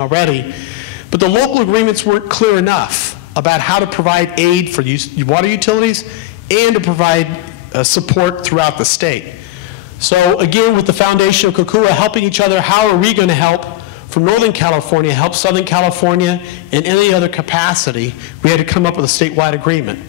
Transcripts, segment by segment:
already, but the local agreements weren't clear enough about how to provide aid for water utilities and to provide support throughout the state. So again, with the foundation of COCUA helping each other, how are we going to help from Northern California, help Southern California in any other capacity? We had to come up with a statewide agreement.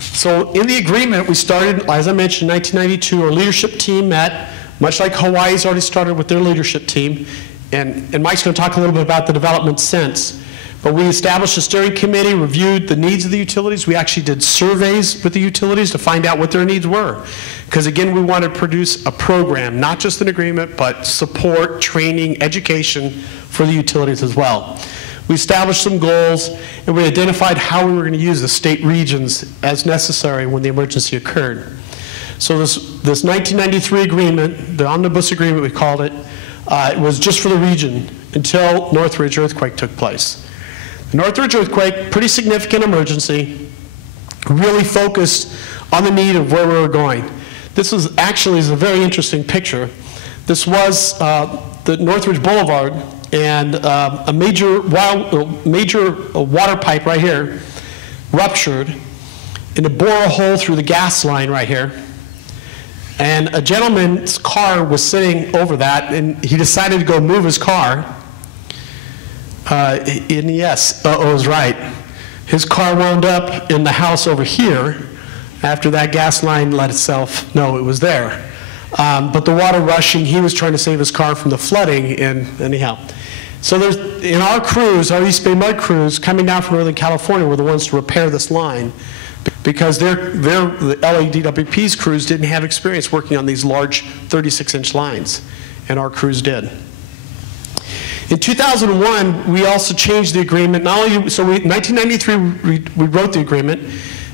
So in the agreement, we started, as I mentioned, in 1992, our leadership team met, much like Hawaii's already started with their leadership team, and Mike's going to talk a little bit about the development since. But we established a steering committee, reviewed the needs of the utilities. We actually did surveys with the utilities to find out what their needs were. Because again, we wanted to produce a program, not just an agreement, but support, training, education for the utilities as well. We established some goals, and we identified how we were going to use the state regions as necessary when the emergency occurred. So this 1993 agreement, the Omnibus Agreement we called it, it was just for the region until Northridge earthquake took place. The Northridge earthquake, pretty significant emergency, really focused on the need of where we were going. This is actually a very interesting picture. This was the Northridge Boulevard, and a major water pipe right here ruptured, and it bore a hole through the gas line right here. And a gentleman's car was sitting over that, and he decided to go move his car. And yes, I was right. His car wound up in the house over here after that gas line let itself know it was there. But the water rushing, he was trying to save his car from the flooding, and anyhow. So there's, in our crews, our East Bay Mud crews, coming down from Northern California were the ones to repair this line, because the LADWP's crews didn't have experience working on these large 36-inch lines, and our crews did. In 2001, we also changed the agreement. Not only, so in 1993, we wrote the agreement.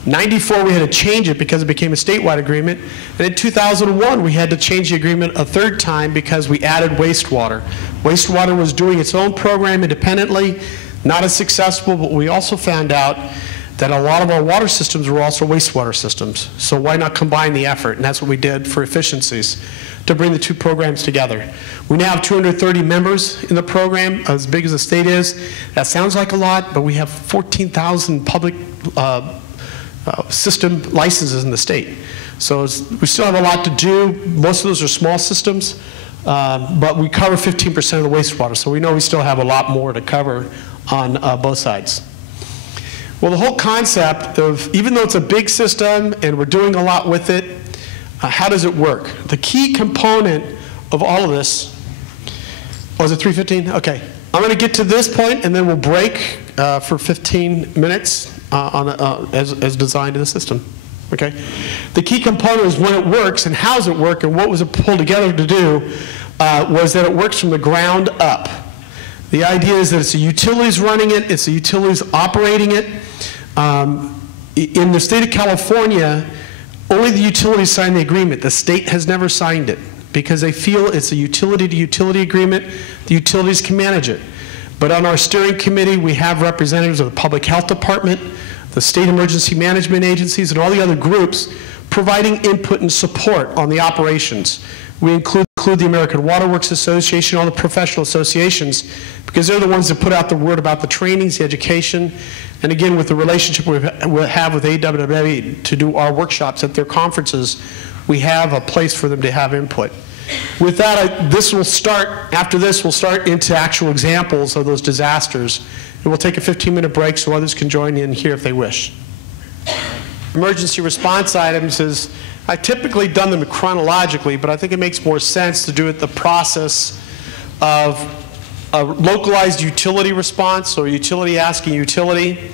94, we had to change it because it became a statewide agreement. And in 2001, we had to change the agreement a third time because we added wastewater. Wastewater was doing its own program independently, not as successful, but we also found out that a lot of our water systems were also wastewater systems. So why not combine the effort? And that's what we did for efficiencies, to bring the two programs together. We now have 230 members in the program, as big as the state is. That sounds like a lot, but we have 14,000 public system licenses in the state. So we still have a lot to do. Most of those are small systems, but we cover 15% of the wastewater, so we know we still have a lot more to cover on both sides. Well, the whole concept of, even though it's a big system and we're doing a lot with it, how does it work? The key component of all of this, was it 3:15? Okay. I'm going to get to this point and then we'll break for 15 minutes as designed in the system. Okay? The key component is when it works and how does it work and what was it pulled together to do was that it works from the ground up. The idea is that it's the utilities running it, it's the utilities operating it. In the state of California, only the utilities sign the agreement. The state has never signed it because they feel it's a utility-to-utility agreement. The utilities can manage it. But on our steering committee, we have representatives of the Public Health Department, the state emergency management agencies, and all the other groups providing input and support on the operations. We include the American Water Works Association, all the professional associations, because they're the ones that put out the word about the trainings, the education, and again, with the relationship we have with AWWA to do our workshops at their conferences, we have a place for them to have input. With that, this will start, after this, we'll start into actual examples of those disasters, and we'll take a 15-minute break so others can join in here if they wish. Emergency response items is, I've typically done them chronologically, but I think it makes more sense to do it the process of a localized utility response, or utility asking utility.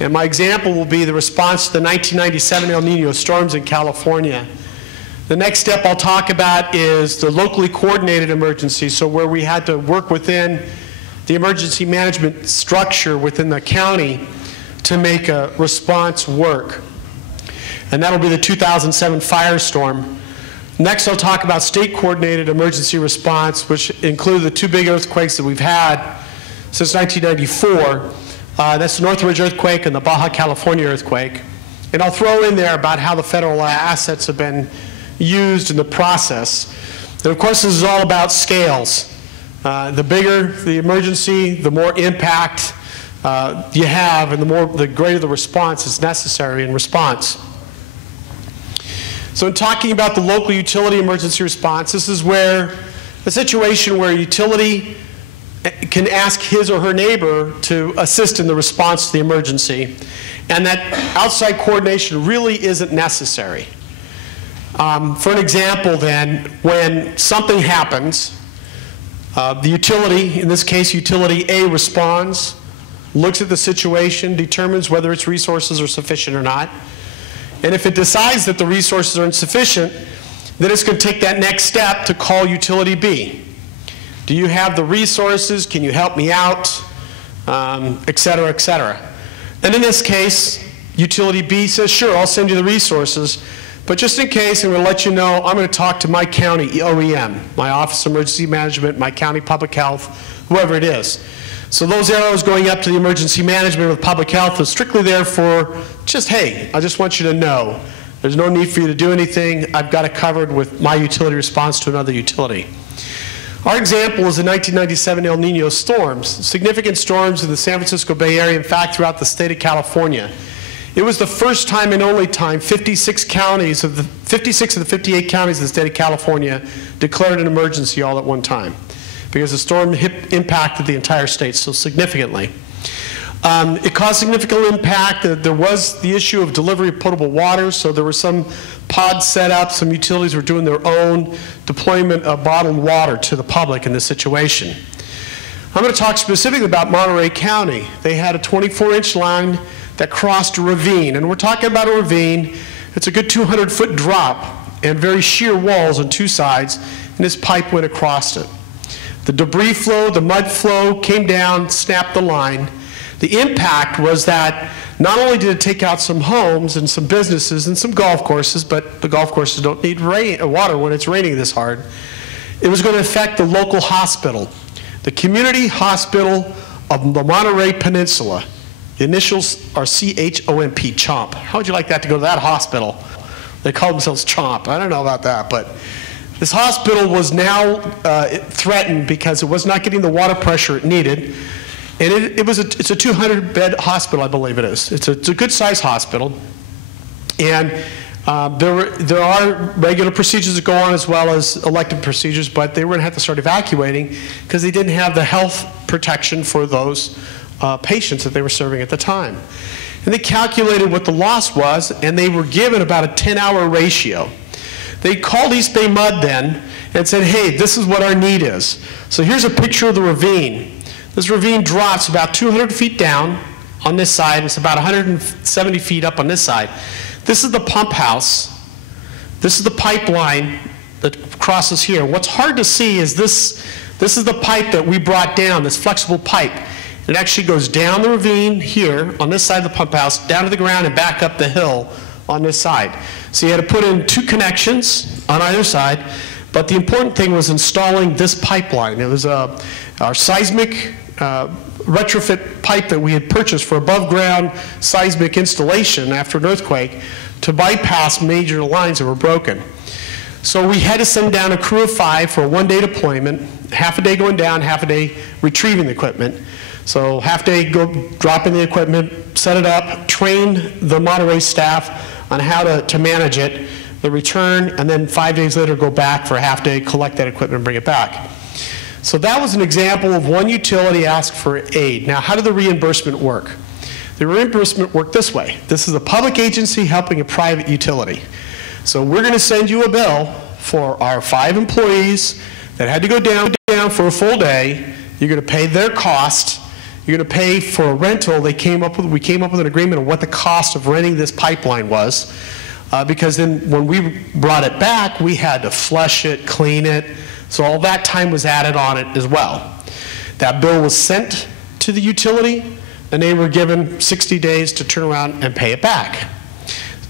And my example will be the response to the 1997 El Nino storms in California. The next step I'll talk about is the locally coordinated emergency, so where we had to work within the emergency management structure within the county to make a response work. And that'll be the 2007 firestorm. Next, I'll talk about state-coordinated emergency response, which include the two big earthquakes that we've had since 1994. That's the Northridge earthquake and the Baja California earthquake. And I'll throw in there about how the federal assets have been used in the process. And of course, this is all about scales. The bigger the emergency, the more impact you have, and the greater the response is necessary in response. So in talking about the local utility emergency response, this is where a situation where a utility can ask his or her neighbor to assist in the response to the emergency, and that outside coordination really isn't necessary. For an example then, when something happens, the utility, in this case utility A, responds, looks at the situation, determines whether its resources are sufficient or not, and if it decides that the resources are insufficient, then it's going to take that next step to call utility B. Do you have the resources? Can you help me out? Et cetera, et cetera. And in this case, utility B says, sure, I'll send you the resources, but just in case, I'm going to let you know, I'm going to talk to my county OEM, my Office of Emergency Management, my county public health, whoever it is. So those arrows going up to the emergency management of public health is strictly there for just, hey, I just want you to know. There's no need for you to do anything. I've got it covered with my utility response to another utility. Our example is the 1997 El Nino storms, significant storms in the San Francisco Bay Area, in fact, throughout the state of California. It was the first time and only time 56 of the 58 counties of the state of California declared an emergency all at one time, because the storm impacted the entire state so significantly. It caused significant impact. There was the issue of delivery of potable water, so there were some pods set up. Some utilities were doing their own deployment of bottled water to the public in this situation. I'm going to talk specifically about Monterey County. They had a 24-inch line that crossed a ravine, and we're talking about a ravine. It's a good 200-foot drop and very sheer walls on two sides, and this pipe went across it. The debris flow, the mud flow came down, snapped the line. The impact was that not only did it take out some homes and some businesses and some golf courses, but the golf courses don't need water when it's raining this hard, it was going to affect the local hospital, the Community Hospital of the Monterey Peninsula. The initials are CHOMP, CHOMP. How would you like that to go to that hospital? They call themselves CHOMP. I don't know about that, but this hospital was now threatened because it was not getting the water pressure it needed. And it's a 200-bed hospital, I believe it is. It's a good-sized hospital. And there are regular procedures that go on as well as elective procedures, but they were going to have to start evacuating because they didn't have the health protection for those patients that they were serving at the time. And they calculated what the loss was, and they were given about a 10-hour ratio. They called East Bay Mud then and said, hey, this is what our need is. So here's a picture of the ravine. This ravine drops about 200 feet down on this side. It's about 170 feet up on this side. This is the pump house. This is the pipeline that crosses here. What's hard to see is this is the pipe that we brought down, this flexible pipe. It actually goes down the ravine here on this side of the pump house, down to the ground and back up the hill on this side. So you had to put in two connections on either side, but the important thing was installing this pipeline. It was our seismic retrofit pipe that we had purchased for above ground seismic installation after an earthquake to bypass major lines that were broken. So we had to send down a crew of 5 for a one-day deployment, half a day going down, half a day retrieving the equipment. So half day go drop in the equipment, set it up, train the Monterey staff on how to manage it, the return, and then 5 days later go back for a half day, collect that equipment and bring it back. So that was an example of one utility asked for aid. Now, how did the reimbursement work? The reimbursement worked this way. This is a public agency helping a private utility. So we're going to send you a bill for our 5 employees that had to go down for a full day. You're going to pay their cost. You're going to pay for a rental. We came up with an agreement on what the cost of renting this pipeline was, because then when we brought it back, we had to flush it, clean it. So all that time was added on it as well. That bill was sent to the utility, and they were given 60 days to turn around and pay it back.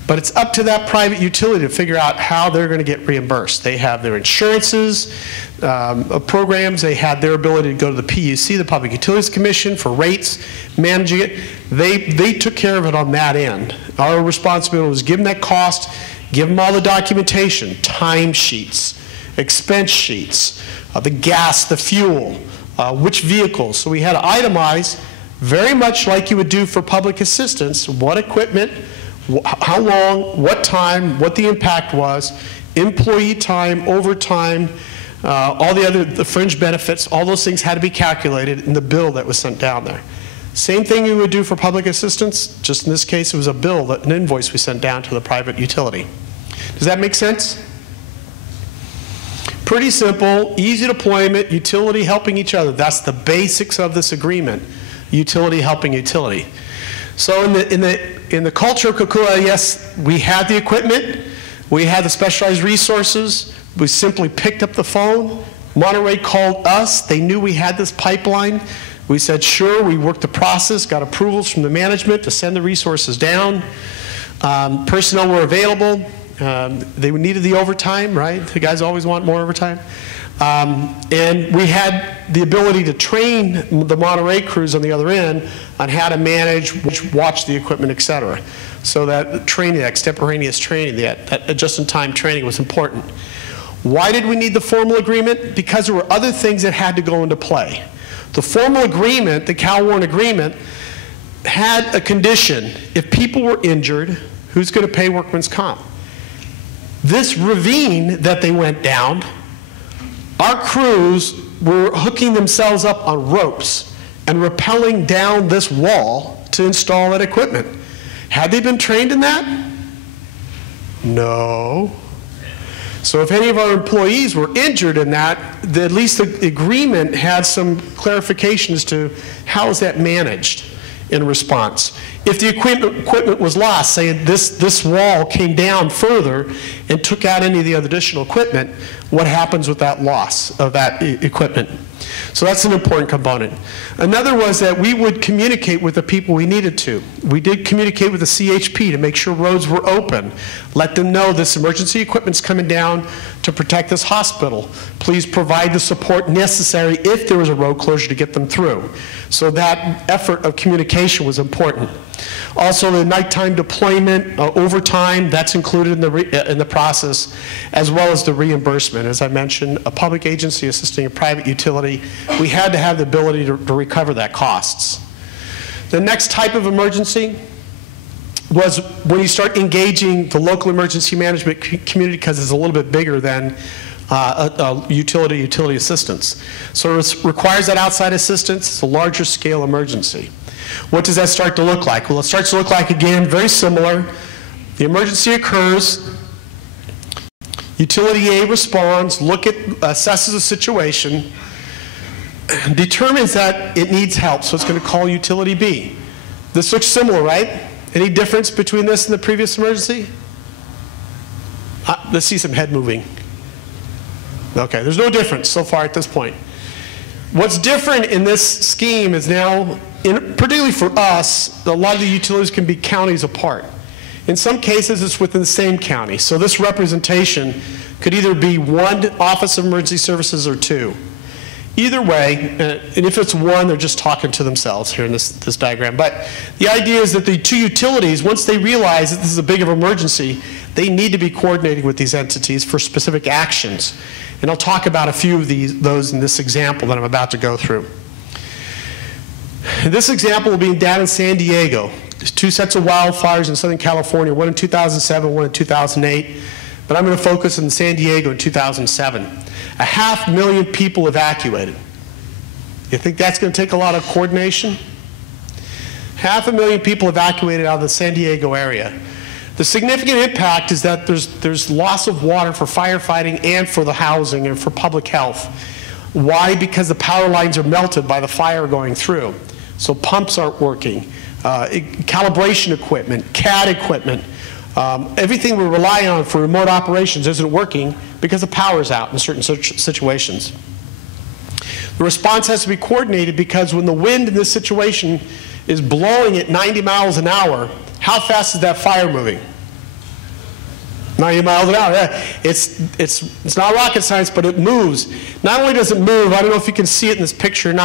But it's up to that private utility to figure out how they're going to get reimbursed. They have their insurances, programs. They had their ability to go to the PUC, the Public Utilities Commission, for rates, managing it. They took care of it on that end. Our responsibility was give them that cost, give them all the documentation, time sheets, expense sheets, the gas, the fuel, which vehicles. So we had to itemize, very much like you would do for public assistance, what equipment, how long, what time, what the impact was, employee time, overtime, all the fringe benefits, all those things had to be calculated in the bill that was sent down there. Same thing you would do for public assistance, just in this case it was a bill, an invoice we sent down to the private utility. Does that make sense? Pretty simple, easy deployment, utility helping each other. That's the basics of this agreement, utility helping utility. So in the culture of Kokua, yes, we had the equipment, we had the specialized resources, we simply picked up the phone, Monterey called us, they knew we had this pipeline, we said sure, we worked the process, got approvals from the management to send the resources down, personnel were available, they needed the overtime, right? The guys always want more overtime. And we had the ability to train the Monterey crews on the other end on how to manage, watch the equipment, et cetera. So that training, that extemporaneous training, that just-in-time training was important. Why did we need the formal agreement? Because there were other things that had to go into play. The formal agreement, the Cal-Warren agreement, had a condition. If people were injured, who's going to pay workman's comp? This ravine that they went down, our crews were hooking themselves up on ropes and rappelling down this wall to install that equipment. Had they been trained in that? No. So if any of our employees were injured in that, at least the agreement had some clarification as to how is that managed in response. If the equipment was lost, say this wall came down further and took out any of the other additional equipment, what happens with that loss of that equipment? So that's an important component. Another was that we would communicate with the people we needed to. We did communicate with the CHP to make sure roads were open, let them know this emergency equipment's coming down to protect this hospital. Please provide the support necessary if there was a road closure to get them through. So that effort of communication was important. Also, the nighttime deployment, overtime, that's included in the process, as well as the reimbursement. As I mentioned, a public agency assisting a private utility, we had to have the ability to recover that costs. The next type of emergency was when you start engaging the local emergency management community, because it's a little bit bigger than utility assistance. So it requires that outside assistance. It's a larger scale emergency. What does that start to look like? Well, it starts to look like, again, very similar. The emergency occurs, utility A responds, assesses the situation, determines that it needs help, so it's going to call utility B. This looks similar, right? Any difference between this and the previous emergency? Let's see some head moving. Okay, there's no difference so far at this point. What's different in this scheme is now, particularly for us, a lot of the utilities can be counties apart. In some cases, it's within the same county. So this representation could either be one Office of Emergency Services or two. Either way, and if it's one, they're just talking to themselves here in this diagram. But the idea is that the two utilities, once they realize that this is a big of an emergency, they need to be coordinating with these entities for specific actions. And I'll talk about a few of those in this example that I'm about to go through. This example will be down in San Diego. There's two sets of wildfires in Southern California, one in 2007, one in 2008. But I'm going to focus on San Diego in 2007. 500,000 people evacuated. You think that's going to take a lot of coordination? 500,000 people evacuated out of the San Diego area. The significant impact is that there's loss of water for firefighting and for the housing and for public health. Why? Because the power lines are melted by the fire going through. So pumps aren't working. Calibration equipment, CAD equipment, everything we rely on for remote operations isn't working because the power's out in certain situations. The response has to be coordinated because when the wind in this situation is blowing at 90 miles an hour, how fast is that fire moving? 90 miles an hour. Yeah. It's not rocket science, but it moves. Not only does it move, I don't know if you can see it in this picture or not.